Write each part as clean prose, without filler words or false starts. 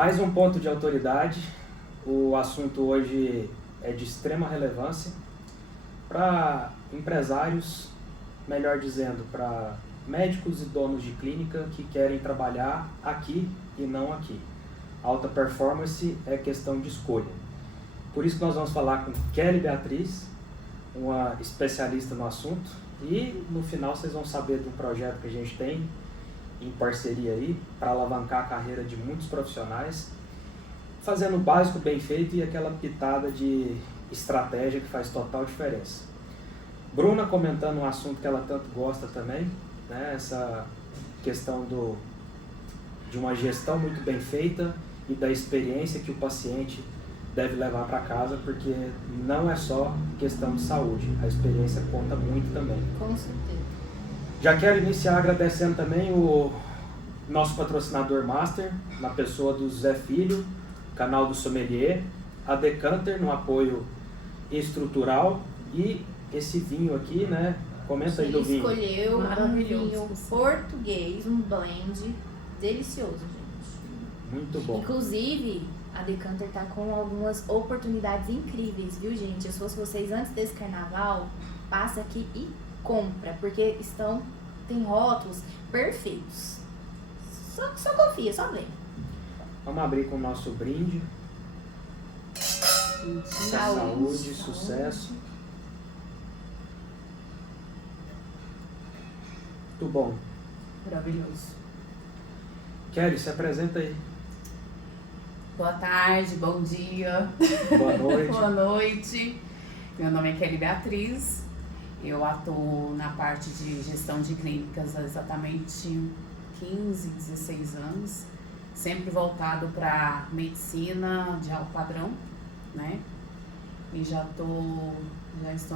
Mais um ponto de autoridade. O assunto hoje é de extrema relevância para empresários, melhor dizendo, para médicos e donos de clínica que querem trabalhar aqui e não aqui. Alta performance é questão de escolha. Por isso que nós vamos falar com Kelly Beatriz, uma especialista no assunto, e no final vocês vão saber do projeto que a gente tem em parceria aí para alavancar a carreira de muitos profissionais, fazendo o básico bem feito e aquela pitada de estratégia que faz total diferença. Bruna comentando um assunto que ela tanto gosta também, né? Essa questão de uma gestão muito bem feita e da experiência que o paciente deve levar para casa, porque não é só questão de saúde, a experiência conta muito também. Com certeza. Já quero iniciar agradecendo também o nosso patrocinador master, na pessoa do Zé Filho, canal do Sommelier, a Decanter no apoio estrutural e esse vinho aqui, né? Comenta aí do vinho. Ele escolheu um vinho português, um blend delicioso, gente. Muito bom. Tem a Decanter tá com algumas oportunidades incríveis, viu, gente? Se fosse vocês antes desse carnaval, passa aqui e compra, porque tem rótulos perfeitos. Só confia, só vem. Vamos abrir com o nosso brinde. Saúde, sucesso. Muito bom. Maravilhoso. Kelly, se apresenta aí. Boa tarde, bom dia. Boa noite. Boa noite. Meu nome é Kelly Beatriz. Eu atuo na parte de gestão de clínicas há exatamente 15, 16 anos. Sempre voltado para medicina de alto padrão, né? E já estou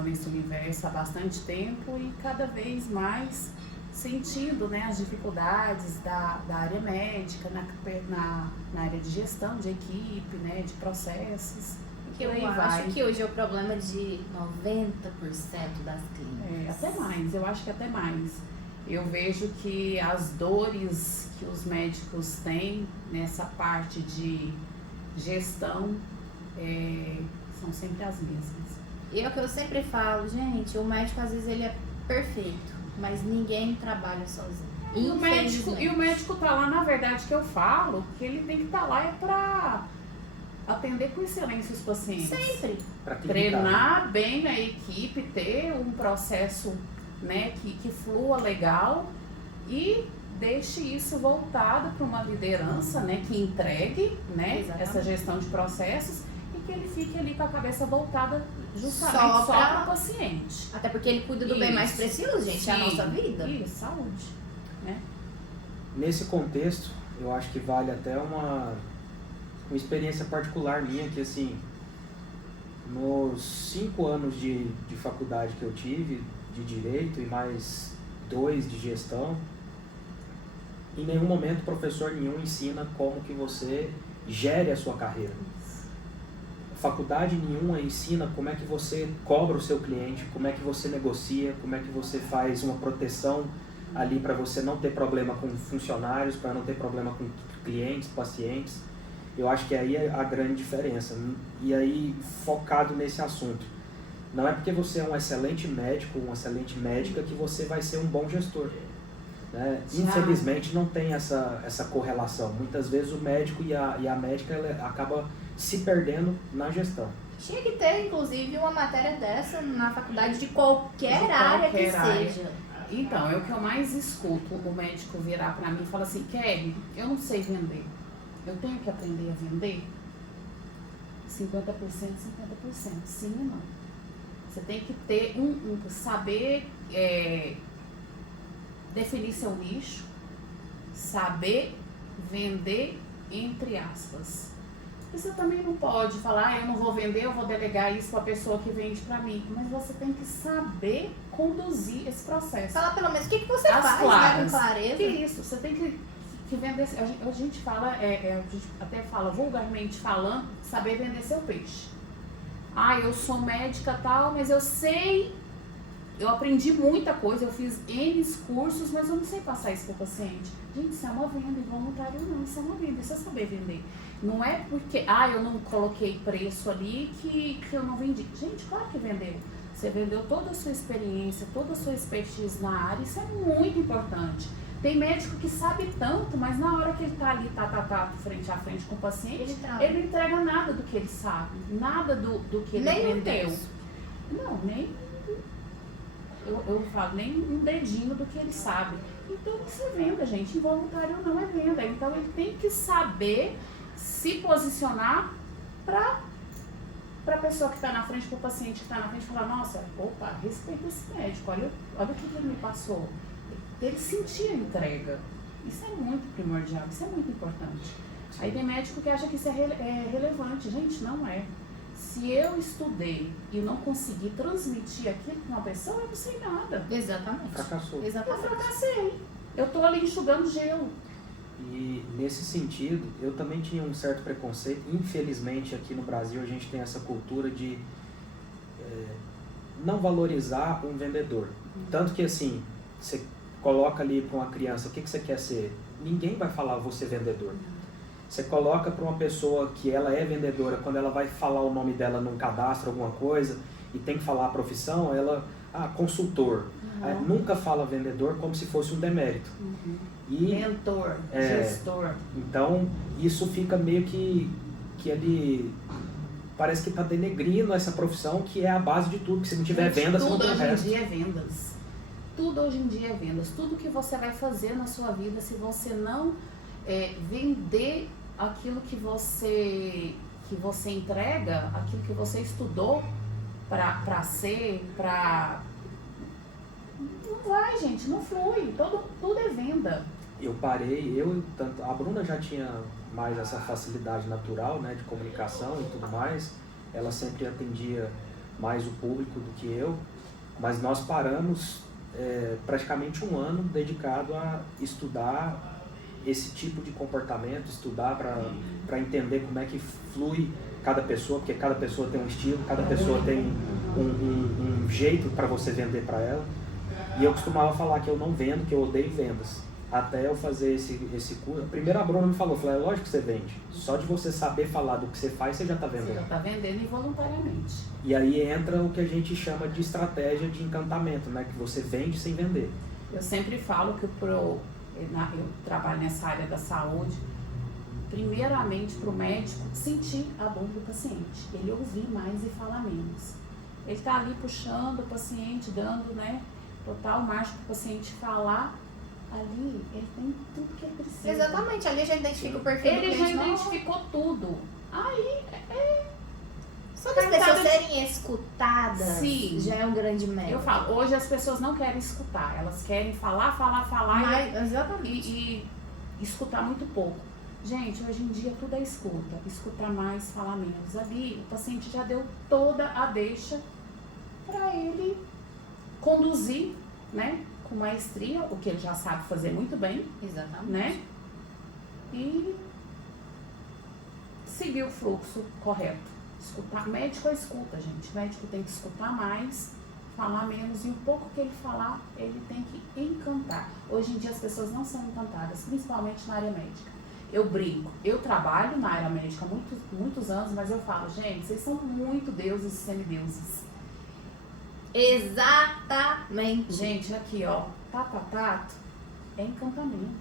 nesse universo há bastante tempo e cada vez mais sentindo, né, as dificuldades da área médica, na área de gestão de equipe, né, de processos. Que eu acho que hoje é o problema de 90% das clínicas. Até mais, eu acho que até mais. Eu vejo que as dores que os médicos têm nessa parte de gestão são sempre as mesmas. E é o que eu sempre falo, gente, o médico às vezes ele é perfeito, mas ninguém trabalha sozinho. E o médico tá lá, na verdade, que eu falo, que ele tem que estar lá para atender com excelência os pacientes. Sempre. Treinar bem a equipe, ter um processo, né, que flua legal e deixe isso voltado para uma liderança, né, que entregue, né, essa gestão de processos e que ele fique ali com a cabeça voltada justamente só para o paciente. Até porque ele cuida do bem mais precioso, gente, sim, é a nossa vida. Isso, saúde, né? Nesse contexto, eu acho que vale até uma experiência particular minha, que assim, nos 5 anos de faculdade que eu tive, de Direito e mais 2 de Gestão, em nenhum momento professor nenhum ensina como que você gere a sua carreira. Faculdade nenhuma ensina como é que você cobra o seu cliente, como é que você negocia, como é que você faz uma proteção ali para você não ter problema com funcionários, para não ter problema com clientes, pacientes. Eu acho que aí é a grande diferença. E aí, focado nesse assunto, não é porque você é um excelente médico, uma excelente médica, que você vai ser um bom gestor. Né? Infelizmente, não tem essa correlação. Muitas vezes o médico e a médica ela acaba se perdendo na gestão. Tinha que ter, inclusive, uma matéria dessa na faculdade de qualquer área que seja. Então, é o que eu mais escuto o médico virar para mim e falar assim: Kelly, eu não sei vender. Eu tenho que aprender a vender? 50%, 50%. Sim ou não? Você tem que ter saber definir seu nicho, saber vender, entre aspas. Você também não pode falar, eu não vou vender, eu vou delegar isso para a pessoa que vende para mim. Mas você tem que saber conduzir esse processo. Fala pelo menos o que você faz, né, com clareza. Isso, você tem que vender. A gente fala, a gente até fala vulgarmente falando, saber vender seu peixe. Eu sou médica tal, mas eu sei, eu aprendi muita coisa, eu fiz N cursos, mas eu não sei passar isso para o paciente. Gente, isso é uma venda, involuntário não, isso é uma venda, isso é saber vender. Não é porque, eu não coloquei preço ali que eu não vendi. Gente, claro que vendeu. Você vendeu toda a sua experiência, toda a sua expertise na área, isso é muito importante. Tem médico que sabe tanto, mas na hora que ele tá ali, frente a frente com o paciente, ele não entrega nada do que ele sabe, nada do que ele aprendeu. Não, nem... Eu falo, nem um dedinho do que ele sabe. Então, isso é venda, gente. Involuntário não é venda. Então, ele tem que saber se posicionar para a pessoa que está na frente, para o paciente que está na frente, falar, nossa, opa, respeita esse médico, olha o que ele me passou. Ele sentir a entrega. Isso é muito primordial, isso é muito importante. Aí tem médico que acha que isso é relevante. Gente, não é. Se eu estudei e não consegui transmitir aquilo para uma pessoa, eu não sei nada. Exatamente. Fracassou. Eu fracassei. Eu tô ali enxugando gelo. E nesse sentido, eu também tinha um certo preconceito. Infelizmente, aqui no Brasil, a gente tem essa cultura de não valorizar um vendedor. Tanto que, assim, você coloca ali para uma criança, o que você quer ser? Ninguém vai falar, vou ser vendedor. Você coloca para uma pessoa que ela é vendedora, quando ela vai falar o nome dela num cadastro, alguma coisa, e tem que falar a profissão, ela, consultor. Nunca fala vendedor como se fosse um demérito. E, mentor, gestor. Então, isso fica meio que ele parece que está denegrindo essa profissão, que é a base de tudo, que se não tiver venda, você não tem resto. Tudo hoje em dia é vendas. Tudo hoje em dia é vendas. Tudo que você vai fazer na sua vida, se você não vender aquilo que você entrega, aquilo que você estudou para ser, não vai, gente, não flui. Tudo é venda. Eu parei, a Bruna já tinha mais essa facilidade natural, né, de comunicação e tudo mais. Ela sempre atendia mais o público do que eu, mas nós paramos praticamente um ano dedicado a estudar esse tipo de comportamento, estudar para entender como é que flui cada pessoa, porque cada pessoa tem um estilo, cada pessoa tem um jeito para você vender para ela. E eu costumava falar que eu não vendo, que eu odeio vendas. Até eu fazer esse curso. Primeiro a Bruna me falou, é lógico que você vende. Só de você saber falar do que você faz, você já está vendendo. Você já está vendendo involuntariamente. E aí entra o que a gente chama de estratégia de encantamento, né? Que você vende sem vender. Eu sempre falo que eu trabalho nessa área da saúde, primeiramente para o médico sentir a dor do paciente, ele ouvir mais e falar menos. Ele está ali puxando o paciente, dando, total margem para o paciente falar. Ali, ele tem tudo que ele precisa. Exatamente, ali já identifica o perfil do cliente. Ele já identificou tudo. Aí, só que as pessoas serem escutadas, sim, já é um grande mérito. Eu falo, hoje as pessoas não querem escutar, elas querem falar exatamente. E escutar muito pouco. Gente, hoje em dia tudo é escuta. Escutar mais, falar menos. Ali, o paciente já deu toda a deixa para ele conduzir, com maestria, o que ele já sabe fazer muito bem. Exatamente. E seguir o fluxo correto. Escutar. Médico escuta, gente. Médico tem que escutar mais, falar menos, e o pouco que ele falar, ele tem que encantar. Hoje em dia as pessoas não são encantadas, principalmente na área médica. Eu brinco, eu trabalho na área médica há muitos anos, mas eu falo, gente, vocês são muito deuses e semideuses. Exatamente. Gente, aqui, ó, tato, é encantamento.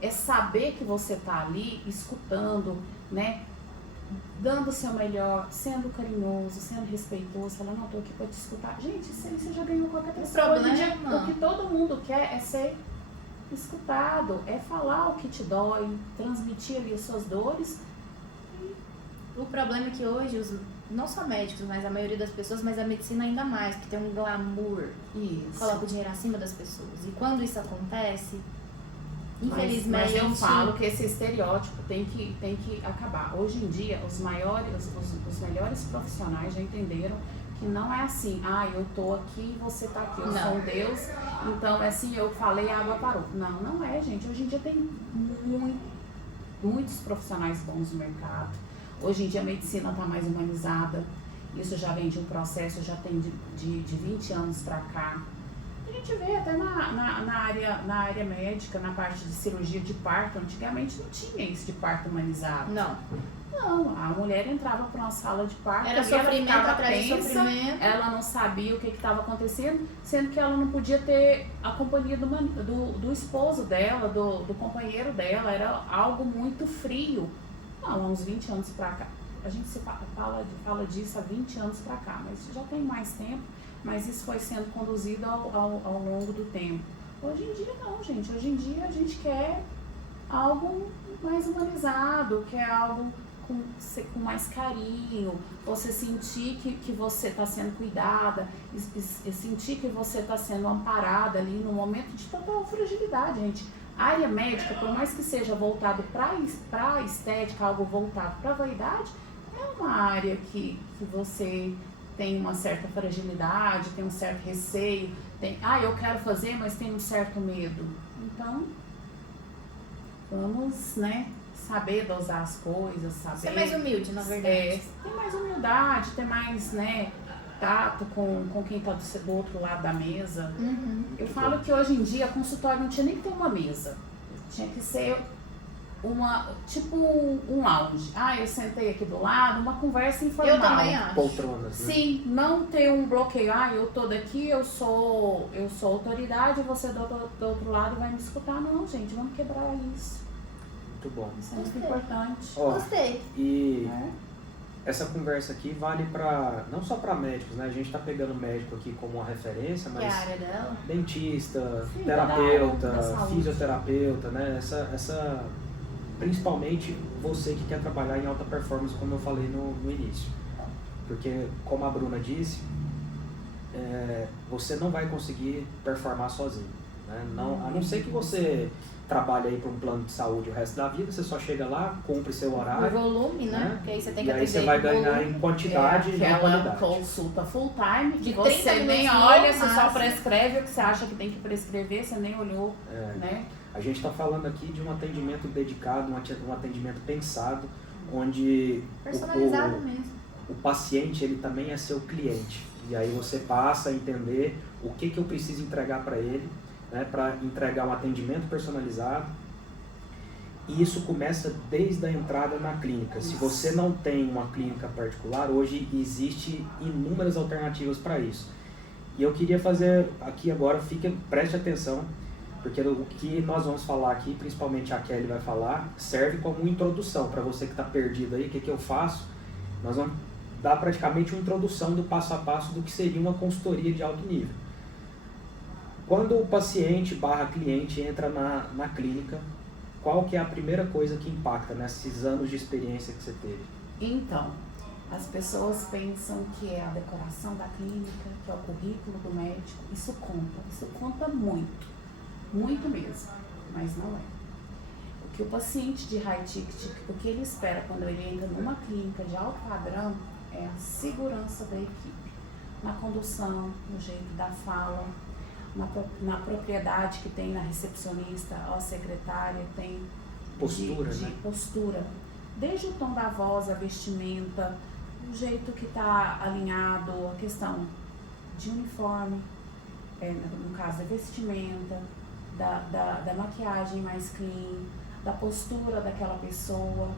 É saber que você tá ali, escutando, dando o seu melhor, sendo carinhoso, sendo respeitoso, falando, não, tô aqui pra te escutar. Gente, isso aí você já ganhou qualquer pessoa. O que todo mundo quer é ser escutado, é falar o que te dói, transmitir ali as suas dores. O problema é que hoje, não só médicos, mas a maioria das pessoas, mas a medicina ainda mais, que tem um glamour, coloca o dinheiro acima das pessoas. E quando isso acontece, infelizmente... Mas eu falo que esse estereótipo tem que acabar. Hoje em dia, os melhores profissionais já entenderam que não é assim, eu tô aqui, você tá aqui, eu sou um Deus, então é assim, eu falei, a água parou. Não é, gente. Hoje em dia tem muitos profissionais bons no mercado. Hoje em dia a medicina está mais humanizada. Isso já vem de um processo, já tem de 20 anos para cá. gente vê até na área médica, na parte de cirurgia de parto, antigamente não tinha isso de parto humanizado. Não. Não, a mulher entrava para uma sala de parto, Era ali sofrimento ela ficava atrás de tensa, sofrimento. ela não sabia o que estava acontecendo, sendo que ela não podia ter a companhia do esposo dela, do companheiro dela, era algo muito frio. Não, há uns 20 anos para cá. A gente fala disso há 20 anos para cá, mas já tem mais tempo, mas isso foi sendo conduzido ao longo do tempo. Hoje em dia não, gente. Hoje em dia a gente quer algo mais humanizado, quer algo com mais carinho, você sentir que você está sendo cuidada, e sentir que você está sendo amparada ali no momento de total fragilidade, gente. A área médica, por mais que seja voltado para a estética, algo voltado para a vaidade, é uma área que você tem uma certa fragilidade, tem um certo receio, eu quero fazer, mas tenho um certo medo. Então, vamos, né, saber dosar as coisas, saber... Ser mais humilde, na verdade. Ter mais humildade, ter mais, né, tato com quem está do outro lado da mesa. Uhum. Eu falo que hoje em dia, consultório não tinha nem que ter uma mesa. Tinha que ser tipo um lounge. Eu sentei aqui do lado, uma conversa informal. Eu também acho. Poltronas, né? Sim, não ter um bloqueio. Eu tô daqui, eu sou autoridade, você do outro lado vai me escutar. Não, gente, vamos quebrar isso. Muito bom. Isso é muito importante. Gostei. E essa conversa aqui vale para não só para médicos, né? A gente está pegando médico aqui como uma referência, Que é a mas área dela? dentista, Sim, terapeuta, da saúde. fisioterapeuta, né? Essa principalmente você que quer trabalhar em alta performance, como eu falei no início. Porque, como a Bruna disse, você não vai conseguir performar sozinho, né? A não ser que você trabalhe aí para um plano de saúde o resto da vida, você só chega lá, cumpre seu horário. O volume, né? Porque aí você tem que E aí atender você vai ganhar volume. em quantidade e não Aquela qualidade. consulta full time, que De 30 você nem minutos olha, no você só máximo. prescreve o que você acha que tem que prescrever, você nem olhou, né? A gente está falando aqui de um atendimento dedicado, um atendimento pensado, onde Personalizado mesmo. o paciente ele também é seu cliente. E aí você passa a entender o que eu preciso entregar para ele, né, para entregar um atendimento personalizado. E isso começa desde a entrada na clínica. Se você não tem uma clínica particular, hoje existe inúmeras alternativas para isso. E eu queria fazer aqui agora, preste atenção, porque o que nós vamos falar aqui, principalmente a Kelly vai falar, serve como introdução para você que está perdido aí. O que eu faço? Nós vamos dar praticamente uma introdução do passo a passo do que seria uma consultoria de alto nível. Quando o paciente / cliente entra na clínica, qual que é a primeira coisa que impacta nesses anos de experiência que você teve? Então, as pessoas pensam que é a decoração da clínica, que é o currículo do médico. Isso conta muito, muito mesmo, mas não é. O que o paciente de high ticket, o que ele espera quando ele entra numa clínica de alto padrão é a segurança da equipe, na condução, no jeito da fala, na propriedade que tem na recepcionista, a secretária tem Postura, de né? postura, desde o tom da voz, a vestimenta, o jeito que está alinhado, a questão de uniforme, no caso da vestimenta, da maquiagem mais clean, da postura daquela pessoa,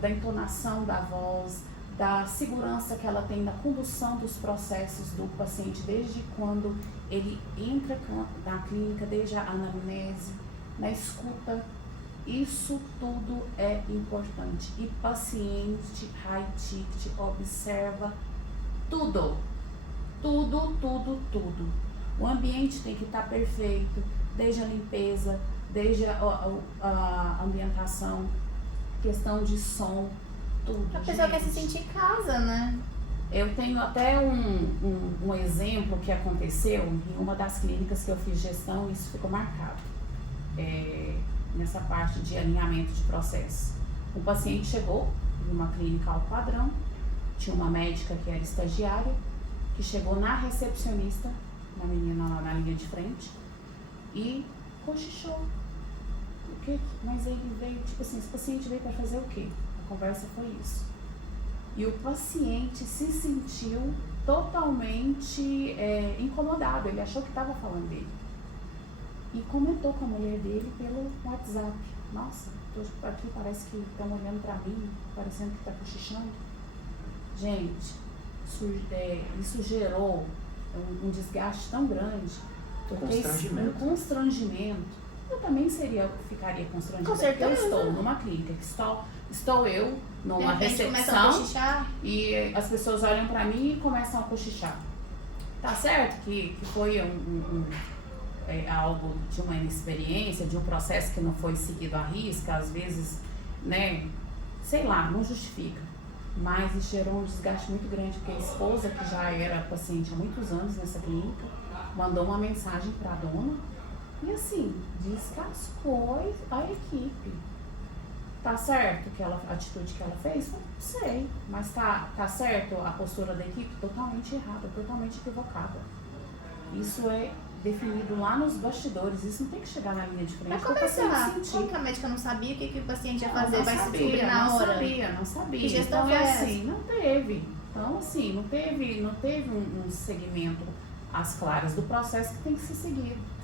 da entonação da voz, da segurança que ela tem na condução dos processos do paciente, desde quando ele entra na clínica, desde a anamnese, na escuta. Isso tudo é importante. E paciente high ticket observa tudo. Tudo. O ambiente tem que estar perfeito, desde a limpeza, desde a ambientação, questão de som, tudo. A pessoa quer se sentir em casa, né? Eu tenho até um exemplo que aconteceu em uma das clínicas que eu fiz gestão, isso ficou marcado. Nessa parte de alinhamento de processo. O paciente chegou numa clínica alto padrão, tinha uma médica que era estagiária, que chegou na recepcionista, na menina lá na linha de frente, e cochichou. Mas ele veio, tipo assim, esse paciente veio para fazer o quê? A conversa foi isso. E o paciente se sentiu totalmente incomodado, ele achou que estava falando dele. E comentou com a mulher dele pelo WhatsApp. Nossa, aqui parece que estão olhando para mim, parecendo que está cochichando. Gente, isso gerou um desgaste tão grande, porque um constrangimento. Eu também ficaria constrangida. Com certeza. Eu estou numa clínica, estou eu numa recepção e as pessoas olham para mim e começam a cochichar. Tá certo que foi algo de uma inexperiência, de um processo que não foi seguido à risca, às vezes, né, sei lá, não justifica. Mas isso gerou um desgaste muito grande, porque a esposa, que já era paciente há muitos anos nessa clínica, mandou uma mensagem para a dona e assim, descascou a equipe. Tá certo a atitude que ela fez? Não sei, mas tá certo a postura da equipe? Totalmente errada, totalmente equivocada. Isso é definido lá nos bastidores, isso não tem que chegar na linha de frente. Mas como que a médica não sabia o que o paciente ia fazer? Vai se descobrir na hora? Não sabia. Que gestão então, foi essa? assim, não teve. Então, assim, não teve um segmento às claras do processo que tem que ser seguido.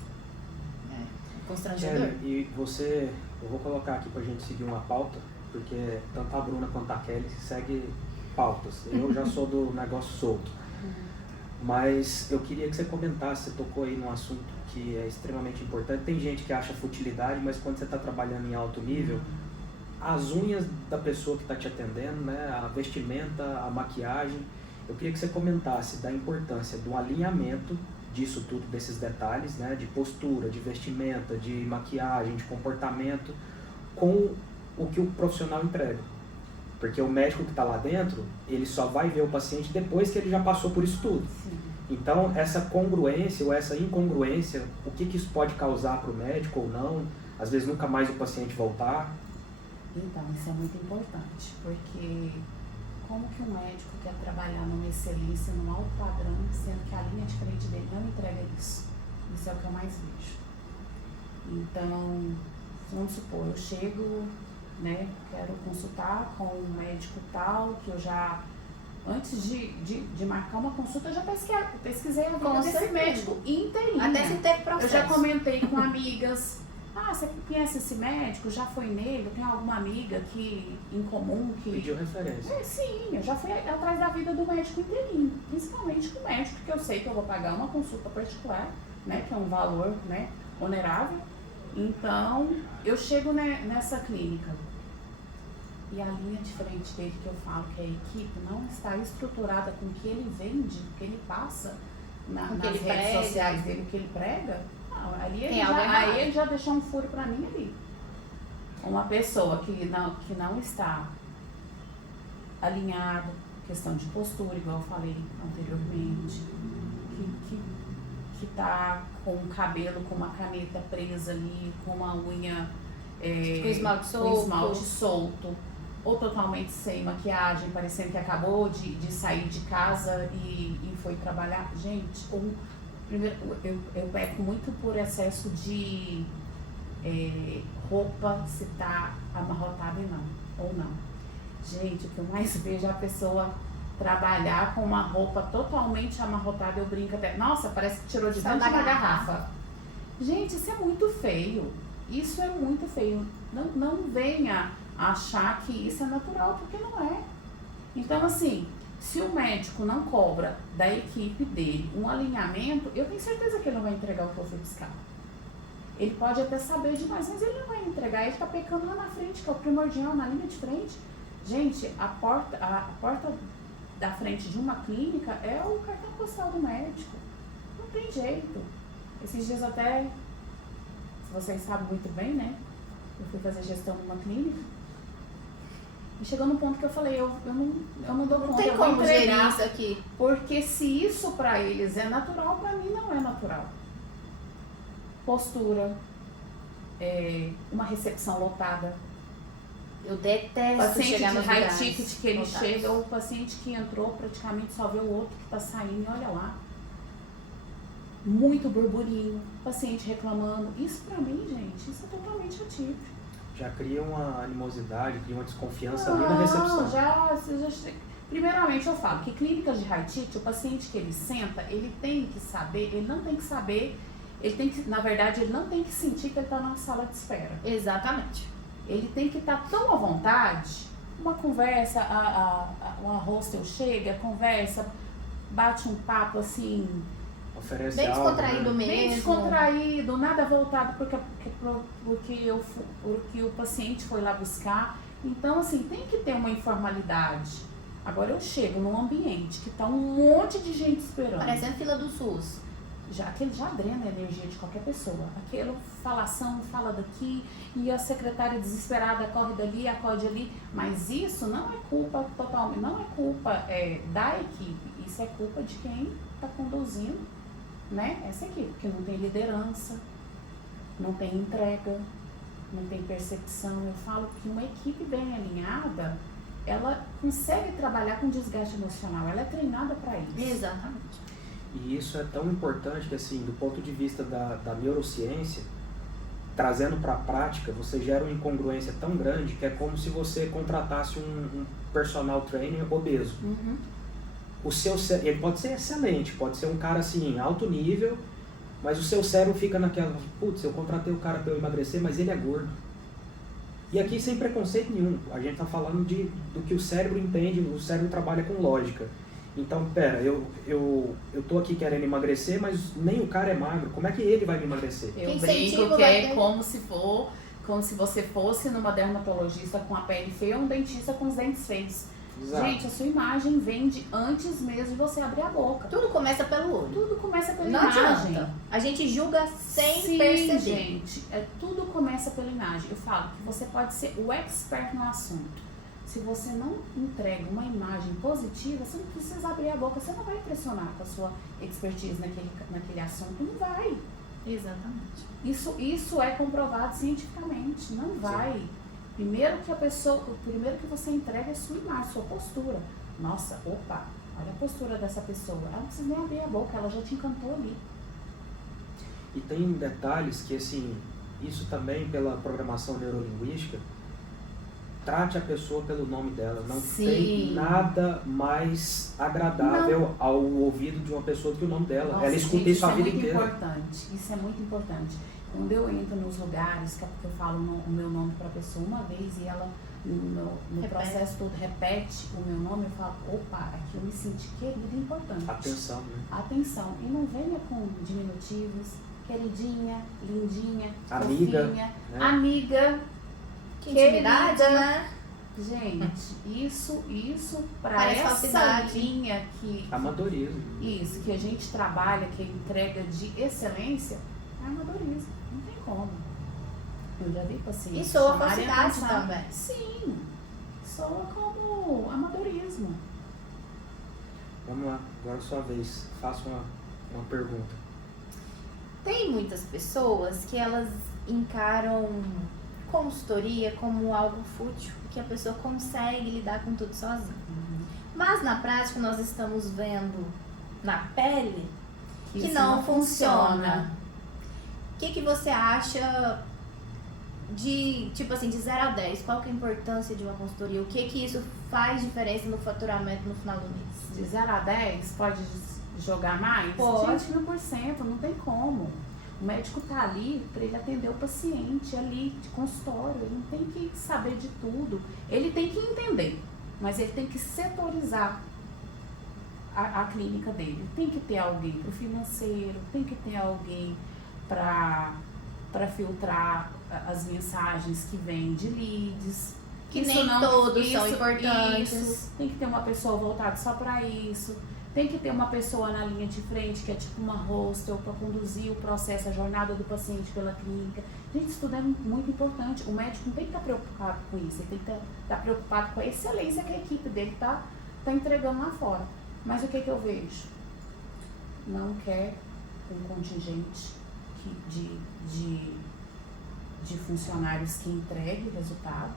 Constrangedor. E eu vou colocar aqui pra gente seguir uma pauta, porque tanto a Bruna quanto a Kelly segue pautas. Eu já sou do negócio solto. Mas eu queria que você comentasse, você tocou aí num assunto que é extremamente importante. Tem gente que acha futilidade, mas quando você está trabalhando em alto nível, as unhas da pessoa que está te atendendo, né, a vestimenta, a maquiagem, eu queria que você comentasse da importância do alinhamento disso tudo, desses detalhes, né, de postura, de vestimenta, de maquiagem, de comportamento, com o que o profissional entrega. Porque o médico que está lá dentro, ele só vai ver o paciente depois que ele já passou por isso tudo. Sim. Então, essa congruência ou essa incongruência, o que isso pode causar para o médico ou não? Às vezes nunca mais o paciente voltar. Então, isso é muito importante, porque como que um médico quer trabalhar numa excelência, num alto padrão, sendo que a linha de frente dele não entrega isso? Isso é o que eu mais vejo. Então, vamos supor, eu chego, né, quero consultar com um médico tal, que eu já, antes de marcar uma consulta, eu já pesquisei a vida desse médico inteirinho. Até se teve processo. Eu já comentei com amigas, você conhece esse médico, já foi nele, tem alguma amiga em comum que... Pediu referência. Sim, eu já fui atrás da vida do médico inteirinho, principalmente com o médico, porque eu sei que eu vou pagar uma consulta particular, né, que é um valor, né, onerável. Então, eu chego nessa clínica e a linha de frente dele, que eu falo que a equipe não está estruturada com o que ele vende, o que ele passa nas redes sociais dele, o que ele prega, ali ele já deixou um furo para mim ali. Uma pessoa que não está alinhada, questão de postura, igual eu falei anteriormente, que tá com o cabelo com uma caneta presa ali, com uma unha com esmalte solto, ou totalmente sem maquiagem, parecendo que acabou de sair de casa e foi trabalhar. Gente, primeiro, eu peco muito por excesso de roupa, se tá amarrotada ou não. Gente, o que eu mais vejo é a pessoa trabalhar com uma roupa totalmente amarrotada, eu brinco até, nossa, parece que tirou de dentro da garrafa. Gente, isso é muito feio. Isso é muito feio. Não venha achar que isso é natural, porque não é. Então, assim, se o médico não cobra da equipe dele um alinhamento, eu tenho certeza que ele não vai entregar o que eu fui buscar. Ele pode até saber demais, mas ele não vai entregar, ele está pecando lá na frente, que é o primordial, na linha de frente. Gente, a porta da frente de uma clínica é o cartão postal do médico. Não tem jeito. Esses dias até, vocês sabem muito bem, né? Eu fui fazer gestão numa clínica. E chegou no ponto que eu falei, eu não dou conta. Não tem como gerir isso aqui. Porque se isso pra eles é natural, pra mim não é natural. Postura, uma recepção lotada. Eu detesto Paciente chegar de nos high lugares ticket que ele lotados. chega, ou o paciente que entrou, praticamente só vê o outro que tá saindo e olha lá. Muito burburinho, paciente reclamando. Isso pra mim, gente, isso é totalmente atípico. Já cria uma animosidade, cria uma desconfiança ali na recepção. Primeiramente, eu falo que clínicas de High-Tite, o paciente que ele senta, ele tem que saber, ele não tem que saber, ele tem que, na verdade, ele não tem que sentir que ele está numa sala de espera. Exatamente. Ele tem que estar tão à vontade, uma conversa, uma hostel chega, conversa, bate um papo assim, Oferece Bem algo, descontraído né? mesmo. bem descontraído, nada voltado porque o paciente foi lá buscar. Então, assim, tem que ter uma informalidade. Agora eu chego num ambiente que tá um monte de gente esperando. Parecendo fila do SUS. Aquele já drena a energia de qualquer pessoa. Aquela falação, fala daqui, e a secretária desesperada corre dali, acorde ali. Mas isso não é culpa totalmente, não é culpa da equipe. Isso é culpa de quem está conduzindo, né, essa equipe, que não tem liderança, não tem entrega, não tem percepção. Eu falo que uma equipe bem alinhada, ela consegue trabalhar com desgaste emocional, ela é treinada para isso. Exatamente. E isso é tão importante que, assim, do ponto de vista da neurociência, trazendo para a prática, você gera uma incongruência tão grande que é como se você contratasse um personal trainer obeso. Uhum. Ele pode ser excelente, pode ser um cara assim, alto nível, mas o seu cérebro fica naquela, putz, eu contratei o cara para eu emagrecer, mas ele é gordo. E aqui sem preconceito nenhum, a gente está falando do que o cérebro entende, o cérebro trabalha com lógica. Então, pera, eu tô aqui querendo emagrecer, mas nem o cara é magro, como é que ele vai me emagrecer? Eu brinco que é como se você fosse numa dermatologista com a pele feia ou um dentista com os dentes feios. Exato. Gente, a sua imagem vende antes mesmo de você abrir a boca. Tudo começa pelo olho. Tudo começa pela Não imagem. adianta. A gente julga sem Sim, perceber. gente, tudo começa pela imagem. Eu falo que você pode ser o expert no assunto. Se você não entrega uma imagem positiva, você não precisa abrir a boca, você não vai impressionar com a sua expertise naquele assunto, não vai. Exatamente. Isso é comprovado cientificamente, não vai. Primeiro que você entrega é a sua imagem, a sua postura. Nossa, opa, olha a postura dessa pessoa. Ela não precisa nem abrir a boca, ela já te encantou ali. E tem detalhes que, assim, isso também pela programação neurolinguística, trate a pessoa pelo nome dela. Não Sim. tem nada mais agradável ao ouvido de uma pessoa do que o nome dela. Nossa, Ela escuta gente, isso a vida inteira. Isso é muito importante. Quando eu entro nos lugares, que eu falo o meu nome para a pessoa uma vez e ela, no processo todo, repete o meu nome, eu falo, opa, aqui eu me senti querida e importante. Atenção, né? Atenção. E não venha com diminutivos, queridinha, lindinha, Amiga, fofinha, né? amiga. Que intimidade, Querida. né? Gente, isso para Parece essa falsidade. linha que Amadorismo. isso, que a gente trabalha, que é entrega de excelência, é amadorismo. Não tem como. Eu já vi pacientes E soa chamarem falsidade atenção. também. Sim, soa como amadorismo. Vamos lá, agora é sua vez. Faça uma pergunta. Tem muitas pessoas que elas encaram consultoria como algo fútil, que a pessoa consegue lidar com tudo sozinha. Mas na prática nós estamos vendo na pele que Isso não funciona. O que você acha de, tipo assim, de 0 a 10? Qual que é a importância de uma consultoria? O que isso faz diferença no faturamento no final do mês? De 0 a 10, pode jogar mais? Pode. Gente, 1000%, não tem como. O médico tá ali para ele atender o paciente ali de consultório, ele não tem que saber de tudo, ele tem que entender, mas ele tem que setorizar a clínica dele. Tem que ter alguém para o financeiro, tem que ter alguém para filtrar as mensagens que vêm de leads. Que nem todos são importantes. Isso, tem que ter uma pessoa voltada só para isso. Tem que ter uma pessoa na linha de frente, que é tipo uma hostel, para conduzir o processo, a jornada do paciente pela clínica. Gente, isso tudo é muito importante. O médico não tem que estar preocupado com isso, ele tem que estar preocupado com a excelência que a equipe dele está entregando lá fora. Mas o que eu vejo? Não quer um contingente de funcionários que entregue resultado.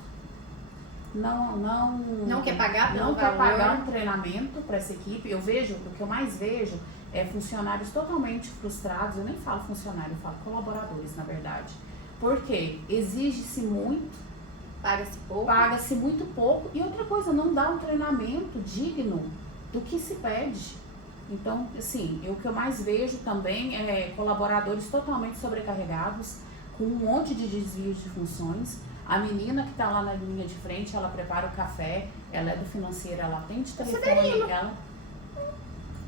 Não quer pagar pelo não quer valor. pagar um treinamento para essa equipe. O que eu mais vejo é funcionários totalmente frustrados. Eu nem falo funcionário, eu falo colaboradores, na verdade. Porque exige-se muito Paga-se pouco. Paga-se muito pouco. E outra coisa, não dá um treinamento digno do que se pede. Então, assim, o que eu mais vejo também é colaboradores totalmente sobrecarregados, com um monte de desvios de funções. A menina que está lá na linha de frente, ela prepara o café, ela é do financeiro, ela atende telefone, ela...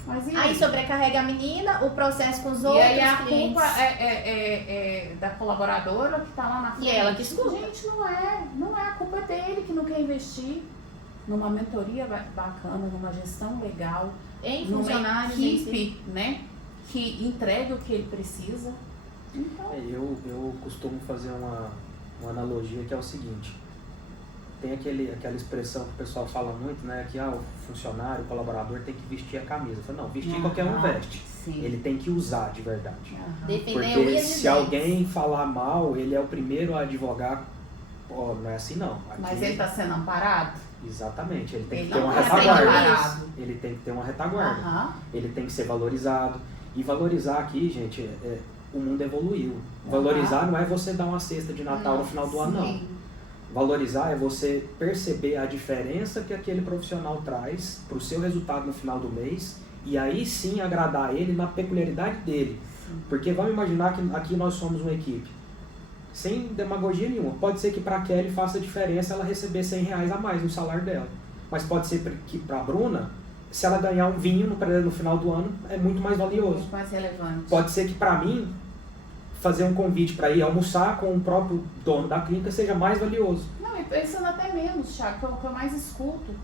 Mas e Aí sobrecarrega a menina, o processo com os outros e aí a clientes. culpa é da colaboradora que está lá na frente. E ela que escuta. Gente, não é, a culpa é dele que não quer investir numa mentoria bacana, numa gestão legal, Em numa funcionários em si. equipe, né, que entregue o que ele precisa. Então, Eu costumo fazer uma analogia que é o seguinte. Tem aquela expressão que o pessoal fala muito, né? Que o funcionário, o colaborador tem que vestir a camisa. Eu falo, não, vestir qualquer um veste. sim. Ele tem que usar de verdade. Defender Porque unhas e se dentes. alguém falar mal, ele é o primeiro a advogar. Pô, não é assim não. Aqui, Mas ele está sendo amparado? Exatamente, ele tem Ele que ter não uma tá sendo retaguarda. amparado. Ele tem que ter uma retaguarda. Aham. Ele tem que ser valorizado. E valorizar aqui, gente, o mundo evoluiu. Valorizar não é você dar uma cesta de Natal no final do ano, não. Sim. Valorizar é você perceber a diferença que aquele profissional traz para o seu resultado no final do mês e aí sim agradar ele na peculiaridade dele. Porque vamos imaginar que aqui nós somos uma equipe. Sem demagogia nenhuma. Pode ser que para a Kelly faça diferença ela receber R$100 a mais no salário dela. Mas pode ser que para a Bruna, se ela ganhar um vinho no final do ano, é muito mais valioso. Muito mais relevante. Pode ser que para mim, fazer um convite para ir almoçar com o próprio dono da clínica seja mais valioso. Não, e pensando até menos, Thiago, que eu mais escuto.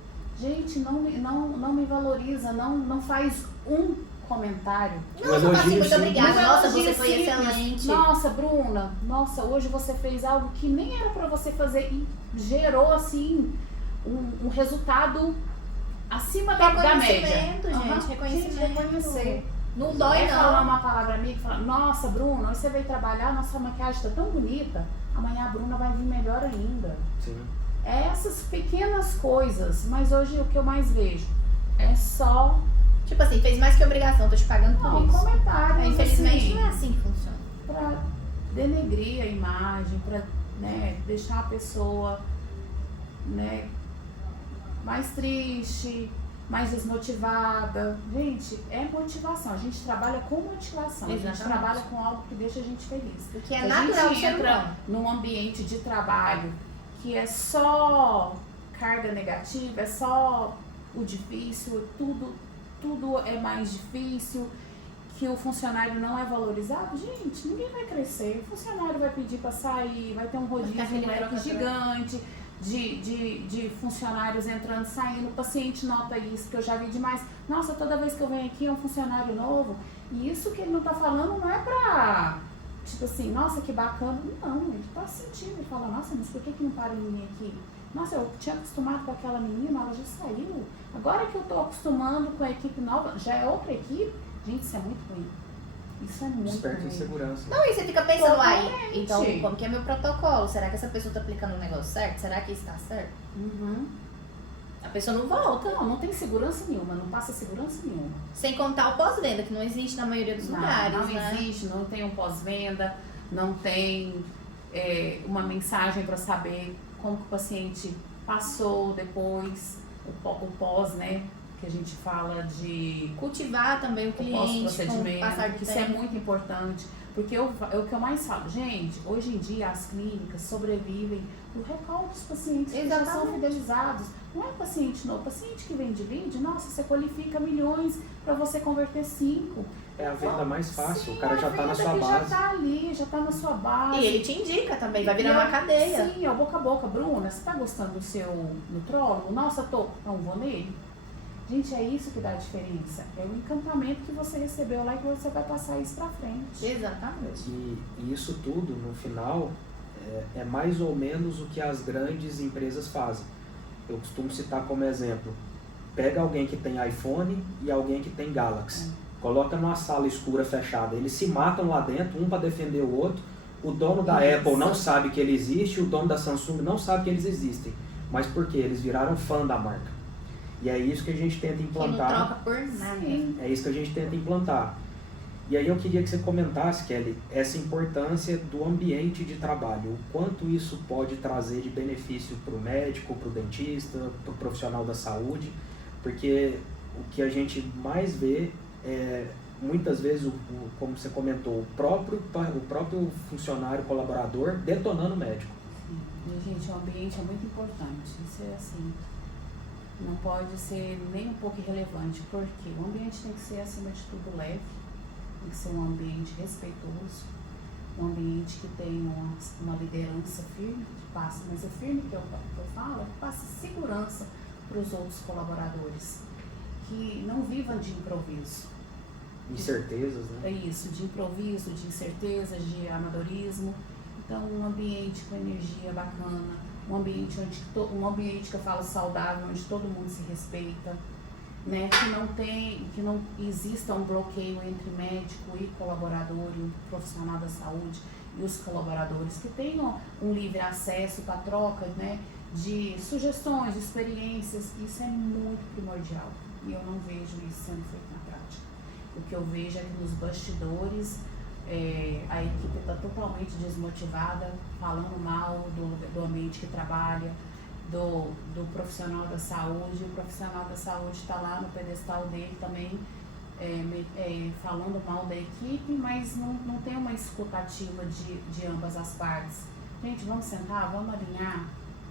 Gente, não me valoriza, não faz um comentário. Não, só fala assim, muito Elogio obrigada. Um Nossa, elogio você foi simples. excelente. Nossa, Bruna, hoje você fez algo que nem era pra você fazer e gerou, assim, um resultado acima da média. Reconhecimento, gente, Aham. reconhecimento. Gente, reconhecer. Não dói, É falar não. uma palavra amiga e falar, nossa, Bruna, hoje você veio trabalhar, nossa maquiagem tá tão bonita, amanhã a Bruna vai vir melhor ainda. Sim. É essas pequenas coisas, mas hoje o que eu mais vejo é só Tipo assim, fez mais que obrigação, tô te pagando por isso. comentários, Infelizmente assim, não é assim que funciona. pra denegrir a imagem, pra, né, deixar a pessoa, né, mais triste, mais desmotivada. Gente, é motivação. A gente trabalha com motivação. A gente Exatamente. trabalha com algo que deixa a gente feliz. Porque é Se a natural do gente ser entra humano. num ambiente de trabalho que é só carga negativa, é só o difícil, tudo é mais difícil, que o funcionário não é valorizado, gente, ninguém vai crescer. O funcionário vai pedir para sair, vai ter um rodízio, aquele um leque troca-troca. gigante de funcionários entrando e saindo. O paciente nota isso, que eu já vi demais. Nossa, toda vez que eu venho aqui é um funcionário novo. E isso que ele não tá falando não é pra, tipo assim, nossa, que bacana. Não, ele tá sentindo. Ele fala, nossa, mas por que não para ninguém aqui? Nossa, eu tinha acostumado com aquela menina, ela já saiu. Agora que eu tô acostumando com a equipe nova, já é outra equipe. Gente, isso é muito ruim. Isso é muito Desperta ruim. insegurança. Não, e você fica pensando, Totalmente. então, como que é meu protocolo? Será que essa pessoa tá aplicando o negócio certo? Será que isso tá certo? Uhum. A pessoa não volta. Não tem segurança nenhuma, não passa segurança nenhuma. Sem contar o pós-venda, que não existe na maioria dos lugares, Não né? existe, não tem um pós-venda, não tem uma mensagem para saber como que o paciente passou depois, o pós, né? Que a gente fala de Cultivar também o cliente com o pós-procedimento, passar do que isso tempo. é muito importante. Porque o que eu mais falo, gente, hoje em dia as clínicas sobrevivem do recall dos pacientes que já são Exatamente. fidelizados. Não é paciente novo, paciente que vem de lead, nossa, você qualifica milhões para você converter 5. É a venda mais fácil, Sim, o cara já a tá na venda sua que base. Já tá ali, já tá na sua base. E ele te indica também, vai virar uma cadeia. Sim, é o boca a boca. Bruna, você tá gostando do seu nutrólogo? Nossa, tô. Então vou nele. Gente, é isso que dá a diferença. É o encantamento que você recebeu lá e que você vai passar isso pra frente. Exatamente. E isso tudo, no final, é mais ou menos o que as grandes empresas fazem. Eu costumo citar como exemplo. Pega alguém que tem iPhone e alguém que tem Galaxy. Coloca numa sala escura fechada. Eles se matam lá dentro, um para defender o outro. O dono da Apple não sabe que ele existe, o dono da Samsung não sabe que eles existem. Mas por quê? Eles viraram fã da marca. E é isso que a gente tenta Que não implantar. troca por nada. Sim. É isso que a gente tenta implantar. E aí eu queria que você comentasse, Kelly, essa importância do ambiente de trabalho, o quanto isso pode trazer de benefício para o médico, para o dentista, para o profissional da saúde, porque o que a gente mais vê é, muitas vezes, como você comentou, o próprio funcionário, colaborador, detonando o médico. Sim. E, gente, o ambiente é muito importante. Isso é assim, não pode ser nem um pouco irrelevante, porque o ambiente tem que ser, acima de tudo, leve, tem que ser um ambiente respeitoso, um ambiente que tenha uma liderança firme, que passe, mas o firme que eu falo é que passe segurança para os outros colaboradores, que não vivam de improviso. Incertezas, né? É isso, de improviso, de incertezas, de amadorismo. Então, um ambiente com energia bacana, um ambiente que eu falo saudável, onde todo mundo se respeita, né? Que não exista um bloqueio entre médico e colaborador, e o profissional da saúde e os colaboradores, que tenham um livre acesso para troca, né, de sugestões, de experiências. Isso é muito primordial e eu não vejo isso sendo feito na prática. O que eu vejo é que nos bastidores a equipe está totalmente desmotivada, falando mal do ambiente que trabalha, do profissional da saúde. O profissional da saúde está lá no pedestal dele também, falando mal da equipe, mas não tem uma escutativa de ambas as partes. Gente, vamos sentar, vamos alinhar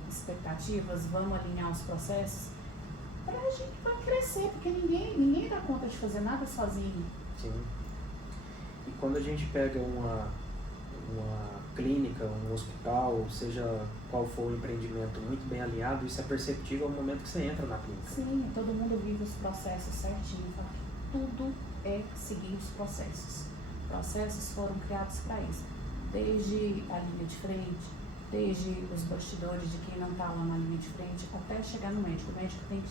expectativas, vamos alinhar os processos, para a gente vai crescer, porque ninguém dá conta de fazer nada sozinho. Sim. E quando a gente pega uma clínica, um hospital, seja qual for o empreendimento muito bem alinhado, isso é perceptível no momento que você entra na clínica. Sim, todo mundo vive os processos certinho, tá? Tudo é seguir os processos. Processos foram criados para isso, desde a linha de frente, desde os bastidores de quem não está lá na linha de frente, até chegar no médico. O médico tem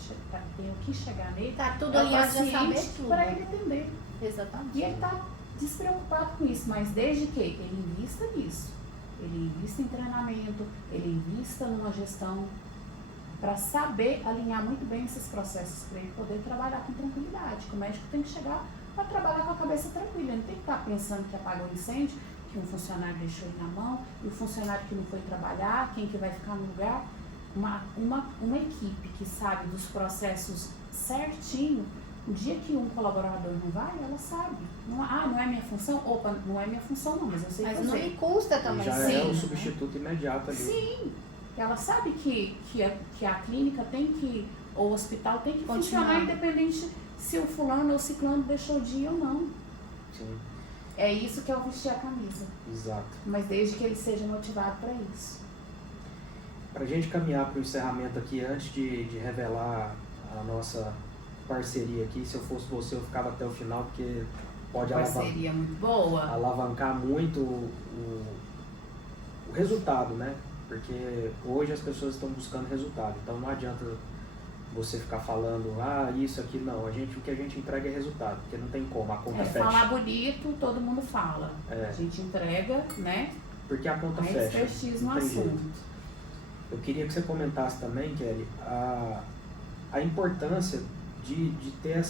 que chegar nele, Tá tudo alinhado, já saber tudo. para ele atender. Exatamente. E ele está despreocupado com isso, mas desde que ele invista nisso, ele invista em treinamento, ele invista numa gestão, para saber alinhar muito bem esses processos, para ele poder trabalhar com tranquilidade. Que o médico tem que chegar para trabalhar com a cabeça tranquila, ele não tem que estar pensando que apagou o incêndio, que um funcionário deixou ele na mão, e o funcionário que não foi trabalhar, quem que vai ficar no lugar. Uma equipe que sabe dos processos certinho, o dia que um colaborador não vai, ela sabe. Não é minha função? Opa, não é minha função não, mas eu sei Mas fazer. não me custa também. Já Sim, é o substituto imediato ali. Sim, ela sabe que a clínica tem que, ou o hospital tem que funcionar independente se o fulano ou o ciclano deixou de ir ou não. Sim. É isso que é o vestir a camisa. Exato. Mas desde que ele seja motivado para isso. Para a gente caminhar para o encerramento aqui, antes de revelar a nossa parceria aqui, se eu fosse você, eu ficava até o final, porque pode Parceria muito boa. alavancar muito o resultado, né? Porque hoje as pessoas estão buscando resultado, então não adianta você ficar falando, isso aqui, não. O que a gente entrega é resultado, porque não tem como, a conta fecha. Falar bonito, todo mundo fala. A gente entrega, né? Porque a conta fecha. Expertise no assunto. Eu queria que você comentasse também, Kelly, a importância de ter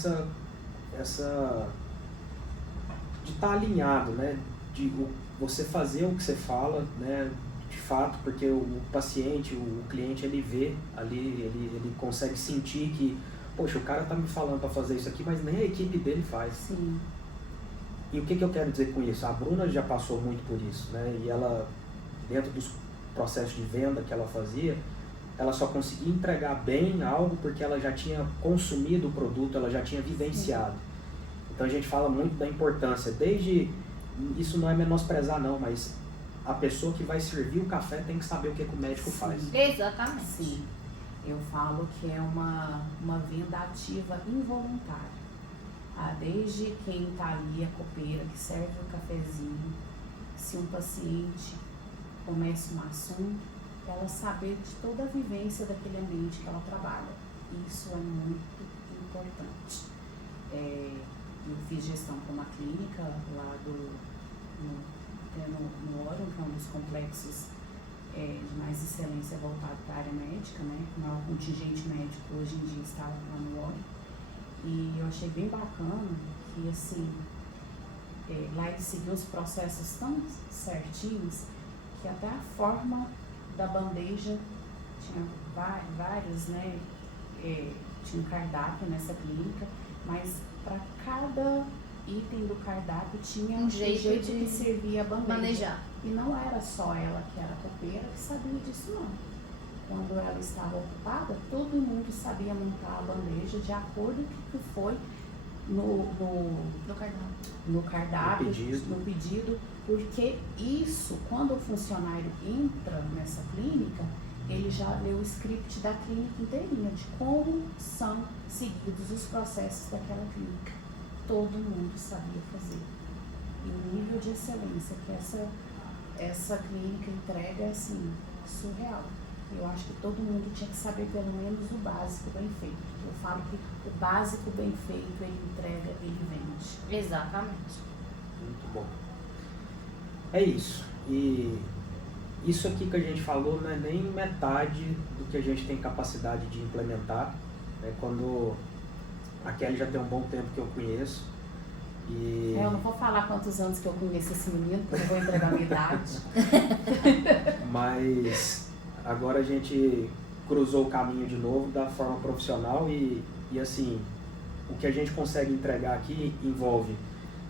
de estar alinhado, né? De você fazer o que você fala, né? De fato, porque o paciente, o cliente, ele vê ali, ele consegue sentir que, poxa, o cara tá me falando para fazer isso aqui, mas nem a equipe dele faz. Sim. E o que eu quero dizer com isso? A Bruna já passou muito por isso, né? E ela, dentro dos processos de venda que ela fazia, ela só conseguia entregar bem algo porque ela já tinha consumido o produto, ela já tinha vivenciado. Então a gente fala muito da importância, isso não é menosprezar não, mas a pessoa que vai servir o café tem que saber o que o médico faz. Exatamente. Sim. Eu falo que é uma venda ativa involuntária. Desde quem está ali, a copeira, que serve o cafezinho, se um paciente começa um assunto, ela saber de toda a vivência daquele ambiente que ela trabalha. Isso é muito importante. Eu fiz gestão para uma clínica lá no Orion, que é um dos complexos de mais excelência voltado para a área médica, né? O maior contingente médico hoje em dia está lá no Orion. E eu achei bem bacana que, assim, lá eles seguiam os processos tão certinhos que até a forma da bandeja tinha vários, né? Tinha um cardápio nessa clínica, mas para cada item do cardápio tinha Um um jeito jeito de que servia a bandeja. Manejar. E não era só ela que era copeira que sabia disso, não. Quando ela estava ocupada, todo mundo sabia montar a bandeja de acordo com o que foi no cardápio, no pedido, porque isso, quando o funcionário entra nessa clínica, ele já leu o script da clínica inteirinha, de como são seguidos os processos daquela clínica. Todo mundo sabia fazer. E o nível de excelência que essa clínica entrega é assim, surreal. Eu acho que todo mundo tinha que saber pelo menos o básico bem feito. Eu falo que o básico bem feito, ele entrega, ele vende. Exatamente. Muito bom. É isso. E isso aqui que a gente falou não é nem metade do que a gente tem capacidade de implementar. Quando a Kelly já tem um bom tempo que eu conheço. E... eu não vou falar quantos anos que eu conheço esse menino, porque eu vou entregar a minha idade. Mas agora a gente cruzou o caminho de novo da forma profissional e assim, o que a gente consegue entregar aqui envolve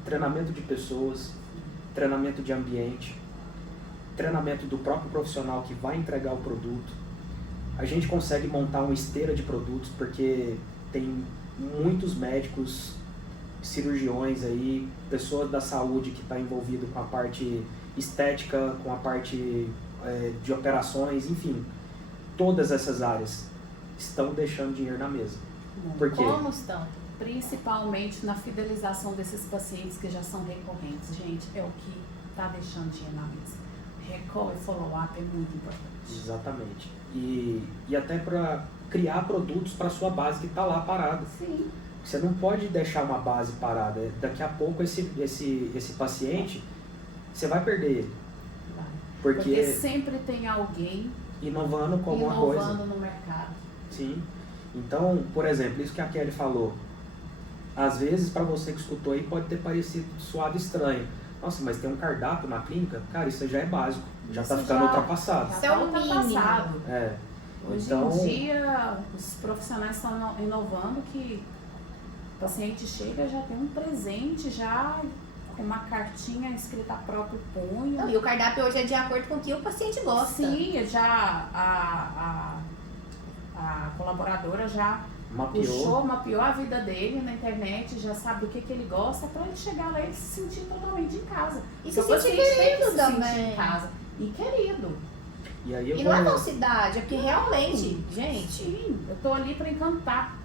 treinamento de pessoas, treinamento de ambiente, treinamento do próprio profissional que vai entregar o produto. A gente consegue montar uma esteira de produtos porque tem muitos médicos, cirurgiões aí, pessoas da saúde que está envolvido com a parte estética, com a parte de operações, enfim, todas essas áreas estão deixando dinheiro na mesa. Por quê? Como estão? Principalmente na fidelização desses pacientes que já são recorrentes, gente, é o que está deixando dinheiro na mesa. Recall e follow-up é muito importante. Exatamente. E até para criar produtos para sua base que está lá parada. Sim. Você não pode deixar uma base parada. Daqui a pouco esse paciente, você vai perder ele. Vai. Porque sempre tem alguém inovando com alguma coisa. Inovando no mercado. Sim. Então, por exemplo, isso que a Kelly falou. Às vezes, para você que escutou aí, pode ter parecido suado estranho. Nossa, mas tem um cardápio na clínica? Cara, isso já é básico. Já está ficando ultrapassado. Isso é o mínimo. Hoje Então, em dia, os profissionais estão inovando que o paciente chega, já tem um presente, já uma cartinha escrita a próprio punho. E o cardápio hoje é de acordo com o que o paciente gosta. Sim, já a colaboradora já mapeou a vida dele na internet, já sabe o que ele gosta, para ele chegar lá e se sentir totalmente em casa. E se sentir querido também. Em casa. E querido. E aí não é falsidade, é porque realmente, gente... Sim, eu tô ali para encantar.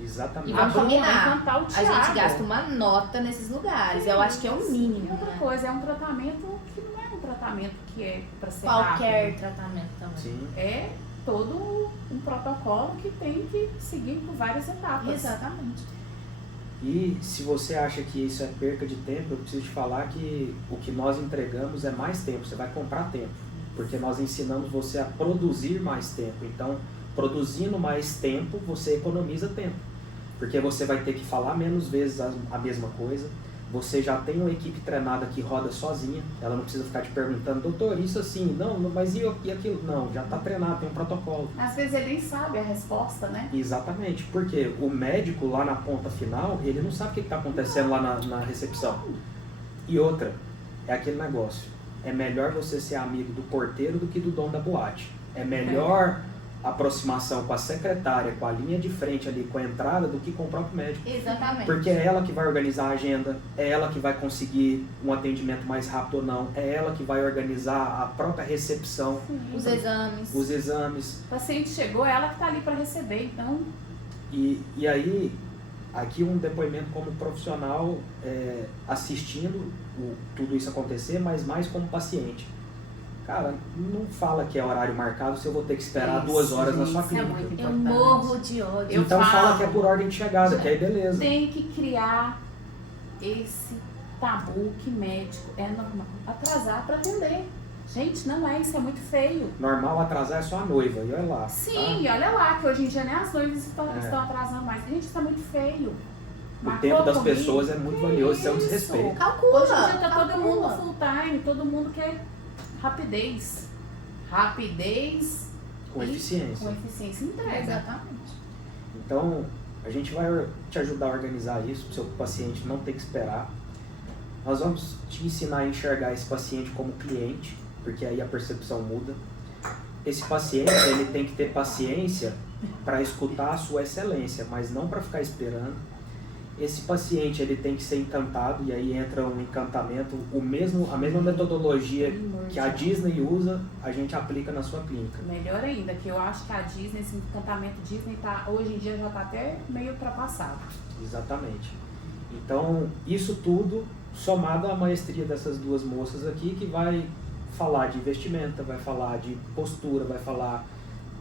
Exatamente. E vamos combinar, encantar o a Thiago. gente gasta uma nota nesses lugares, eu acho que é o mínimo. E outra né? coisa, é um tratamento que não é um tratamento que é para ser Qualquer rápido. tratamento também. Sim. É todo um protocolo que tem que seguir por várias etapas. Exatamente. E se você acha que isso é perca de tempo, eu preciso te falar que o que nós entregamos é mais tempo, você vai comprar tempo. Porque nós ensinamos você a produzir mais tempo. Então, produzindo mais tempo, você economiza tempo. Porque você vai ter que falar menos vezes a mesma coisa. Você já tem uma equipe treinada que roda sozinha. Ela não precisa ficar te perguntando, doutor, isso assim, não, mas e aquilo? Não, já está treinado, tem um protocolo. Às vezes ele nem sabe a resposta, né? Exatamente, porque o médico lá na ponta final, ele não sabe o que está acontecendo lá na recepção. E outra, é aquele negócio. É melhor você ser amigo do porteiro do que do dono da boate. É melhor aproximação com a secretária, com a linha de frente ali, com a entrada, do que com o próprio médico. Exatamente. Porque é ela que vai organizar a agenda, é ela que vai conseguir um atendimento mais rápido ou não, é ela que vai organizar a própria recepção, Os exames. os exames. O paciente chegou, é ela que está ali para receber, então... E aí, aqui um depoimento como profissional assistindo tudo isso acontecer, mas mais como paciente. Cara, não fala que é horário marcado se eu vou ter que esperar 2 horas na sua clínica. É muito Eu importante. morro de ódio. Então fala que é por ordem de chegada, que aí beleza. Tem que criar esse tabu que médico é normal atrasar para atender. Gente, não é, isso é muito feio. Normal atrasar é só a noiva, e olha lá. Sim, e olha lá, que hoje em dia nem as noivas estão atrasando mais. Gente, isso é muito feio. O tempo das pessoas é muito valioso, isso é um desrespeito. Calcula. Hoje em dia tá todo calcula. mundo full time, todo mundo quer rapidez. Rapidez Com e eficiência. com eficiência e entrega. Exatamente. Então, a gente vai te ajudar a organizar isso, para o seu paciente não ter que esperar. Nós vamos te ensinar a enxergar esse paciente como cliente, porque aí a percepção muda. Esse paciente, ele tem que ter paciência para escutar a sua excelência, mas não para ficar esperando. Esse paciente, ele tem que ser encantado, e aí entra um encantamento, a mesma metodologia que a Disney usa, a gente aplica na sua clínica. Melhor ainda, que eu acho que a Disney, esse encantamento Disney, hoje em dia já está até meio ultrapassado. Exatamente. Então, isso tudo somado à maestria dessas duas moças aqui, que vai falar de vestimenta, vai falar de postura, vai falar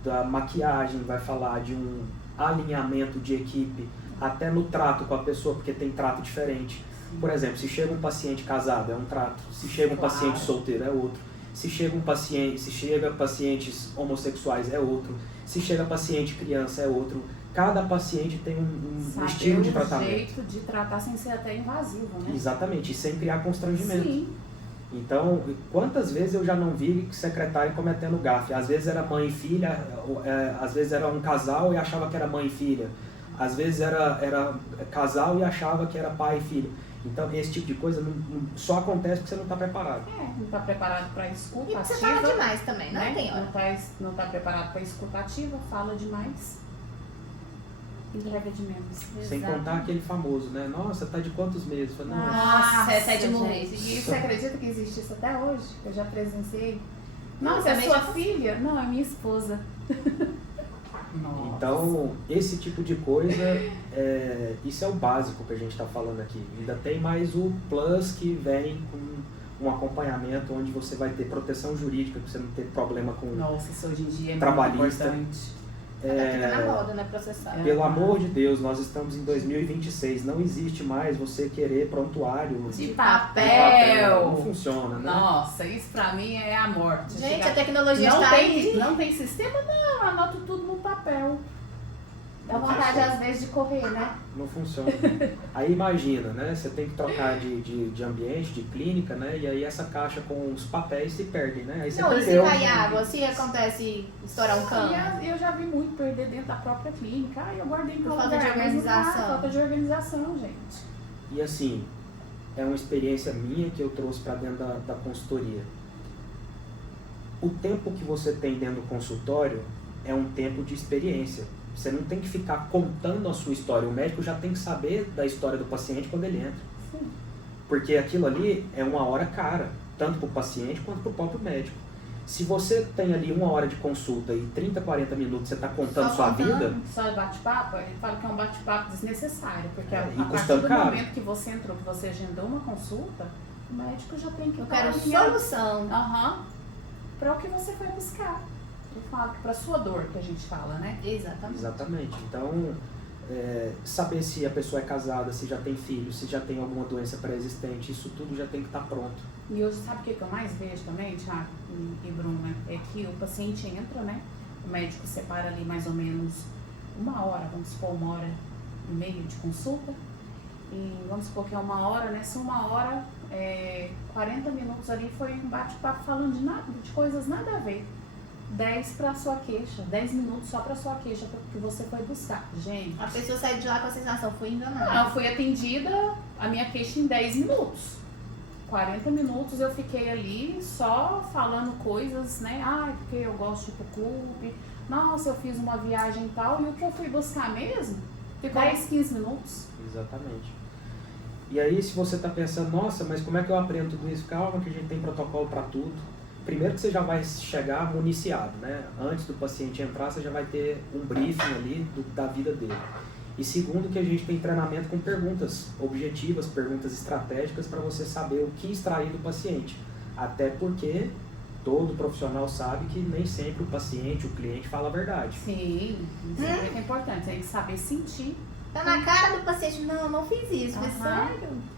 da maquiagem, vai falar de um alinhamento de equipe, até no trato com a pessoa, porque tem trato diferente. Por exemplo, se chega um paciente casado, é um trato. Se chega um paciente solteiro, é outro. Se chega pacientes homossexuais, é outro. Se chega paciente criança, é outro. Cada paciente tem um estilo de tratamento. Jeito de tratar sem ser até invasivo, né? Exatamente, e sem criar constrangimento. Sim. Então, quantas vezes eu já não vi secretário cometendo gafe? Às vezes era mãe e filha, às vezes era um casal e achava que era mãe e filha. Às vezes era casal e achava que era pai e filho. Então, esse tipo de coisa só acontece porque você não está preparado. Não está preparado para escuta E você ativa. fala demais também, não né? tem hora. Não tá preparado para escuta ativa, fala demais. Entrega de menos. Sem contar aquele famoso, né? Nossa, tá de quantos meses? Falei, não, Nossa, é de morrer. gente. E você acredita que existe isso até hoje? Eu já presenciei. Não, Nossa, é também sua já- filha? Não, é minha esposa. Nossa. Então, esse tipo de coisa, isso é o básico que a gente está falando aqui. Ainda tem mais o plus que vem com um acompanhamento onde você vai ter proteção jurídica, para você não ter problema com... Nossa, isso hoje em dia é Trabalhista. muito importante. Até fica na moda, né, processar. Pelo amor de Deus, nós estamos em 2026, não existe mais você querer prontuário De de papel. Não funciona, né? Nossa, isso pra mim é a morte. Gente, Chegar- a tecnologia não está aí. não tem sistema? Não, eu anoto tudo no papel. Dá vontade às vezes de correr, né? Não funciona. Aí imagina, né? Você tem que trocar de ambiente, de clínica, né? E aí essa caixa com os papéis se perde, né? Aí você Não, e se perdeu. cair água, se acontece estourar um cano. E eu já vi muito perder dentro da própria clínica. Eu guardei em Por tal falta de lugar, mas não dá, organização. falta de organização, gente. E assim, é uma experiência minha que eu trouxe para dentro da consultoria. O tempo que você tem dentro do consultório é um tempo de experiência. Você não tem que ficar contando a sua história. O médico já tem que saber da história do paciente quando ele entra. Sim. Porque aquilo ali é uma hora cara, tanto para o paciente quanto para o próprio médico. Se você tem ali 1 hora de consulta e 30, 40 minutos você está contando Só sua contando. vida, Só bate-papo, ele fala que é um bate-papo desnecessário, porque É, a e partir custando do caro. momento que você entrou, que você agendou uma consulta, o médico já tem que Eu estar quero alinhado. solução. Para o que você foi buscar. Eu falo que para sua dor que a gente fala, né? Exatamente. exatamente. Então, saber se a pessoa é casada, se já tem filho, se já tem alguma doença pré-existente, isso tudo já tem que estar pronto. E hoje, sabe o que eu mais vejo também, Thiago e Bruna? É que o paciente entra, né? O médico separa ali mais ou menos 1 hora, vamos supor 1h30 de consulta. E vamos supor que é 1 hora, nessa 1 hora, 40 minutos ali foi um bate-papo falando de nada, de coisas nada a ver. 10 para sua queixa, 10 minutos só para sua queixa, que você foi buscar. Gente, A pessoa sai de lá com a sensação, fui enganada. eu fui atendida, a minha queixa em 10 minutos. 40 minutos eu fiquei ali só falando coisas, né? Porque eu gosto de ir pro clube. Nossa, eu fiz uma viagem e tal. E o que eu fui buscar mesmo? Ficou 10, 15 minutos. Exatamente. E aí, se você está pensando, nossa, mas como é que eu aprendo tudo isso? Calma, que a gente tem protocolo para tudo. Primeiro que você já vai chegar municiado, né? Antes do paciente entrar, você já vai ter um briefing ali da vida dele. E segundo que a gente tem treinamento com perguntas objetivas, perguntas estratégicas para você saber o que extrair do paciente. Até porque todo profissional sabe que nem sempre o paciente, o cliente fala a verdade. Sim, isso é muito importante. Tem que saber sentir. Tá na cara do paciente, não fiz isso, mas Aham. sério.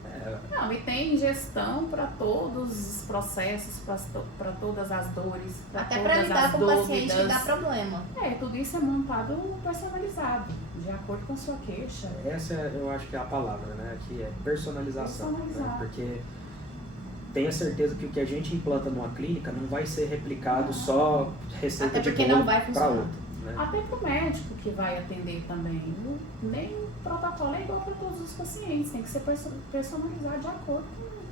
Não, e tem gestão para todos os processos, para todas as dores, para Até todas pra lidar as com o paciente dúvidas. dá problema. Tudo isso é montado personalizado, de acordo com a sua queixa. Essa eu acho que é a palavra, né? Que é personalização. Né? Personalizar. Porque tenha certeza que o que a gente implanta numa clínica não vai ser replicado só receita Até de porque bolo não vai para funcionar. outra. Né? Até para o médico que vai atender também. Nem o protocolo é igual para todos os pacientes, tem que ser personalizado de acordo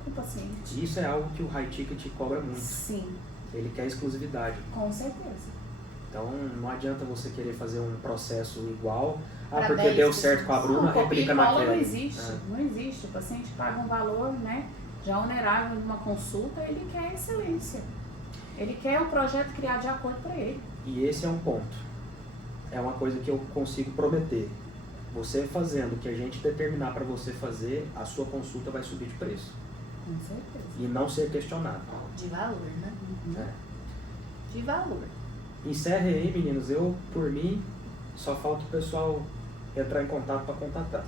com o paciente. Isso é algo que o high ticket cobra muito. Sim, Ele quer exclusividade. com certeza. Então não adianta você querer fazer um processo igual. Pra Porque 10 deu certo com a Bruna, Não, copia replica e cola naquela. não existe, É. não existe. O paciente paga um valor, né, já onerável numa consulta, ele quer excelência. Ele quer um projeto criado de acordo para ele. E esse é um ponto. É uma coisa que eu consigo prometer. Você fazendo o que a gente determinar para você fazer, a sua consulta vai subir de preço. Com certeza. E não ser questionado. De valor, né? Né? De valor. Encerre aí, meninos. Eu, por mim, só falta o pessoal entrar em contato para contatar.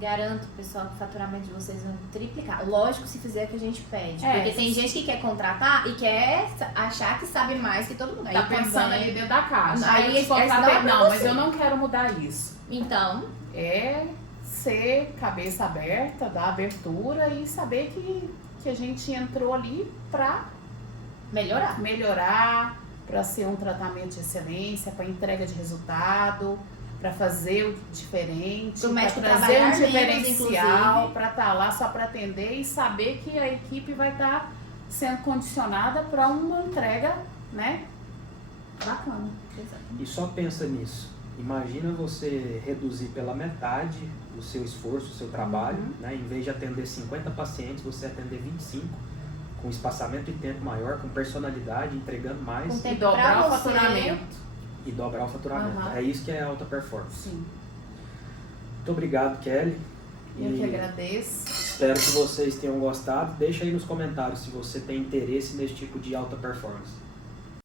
Garanto, pessoal, que o faturamento de vocês vai triplicar. Lógico, se fizer o que a gente pede. É, porque tem se- gente que quer contratar e quer achar que sabe mais que todo mundo. Tá Aí pensando também- ali dentro da caixa. Aí Aí eu eles te contratei, dão pra não, mas você. eu não quero mudar isso. Então, É ser cabeça aberta, dar abertura e saber que a gente entrou ali para melhorar. melhorar, para ser um tratamento de excelência, para entrega de resultado, para fazer o diferente, Pro para médico trazer um trabalhar menos, diferencial, inclusive. para estar lá só para atender e saber que a equipe vai estar sendo condicionada para uma entrega, né, bacana. E só pensa nisso. Imagina você reduzir pela metade o seu esforço, o seu trabalho, né? Em vez de atender 50 pacientes, você atender 25, com espaçamento de tempo maior, com personalidade, entregando mais Com E tempo dobrar pra o você. faturamento. e dobrar o faturamento. Aham. É isso que é alta performance. Sim, Muito obrigado, Kelly. eu que E agradeço. espero que vocês tenham gostado. Deixa aí nos comentários se você tem interesse nesse tipo de alta performance.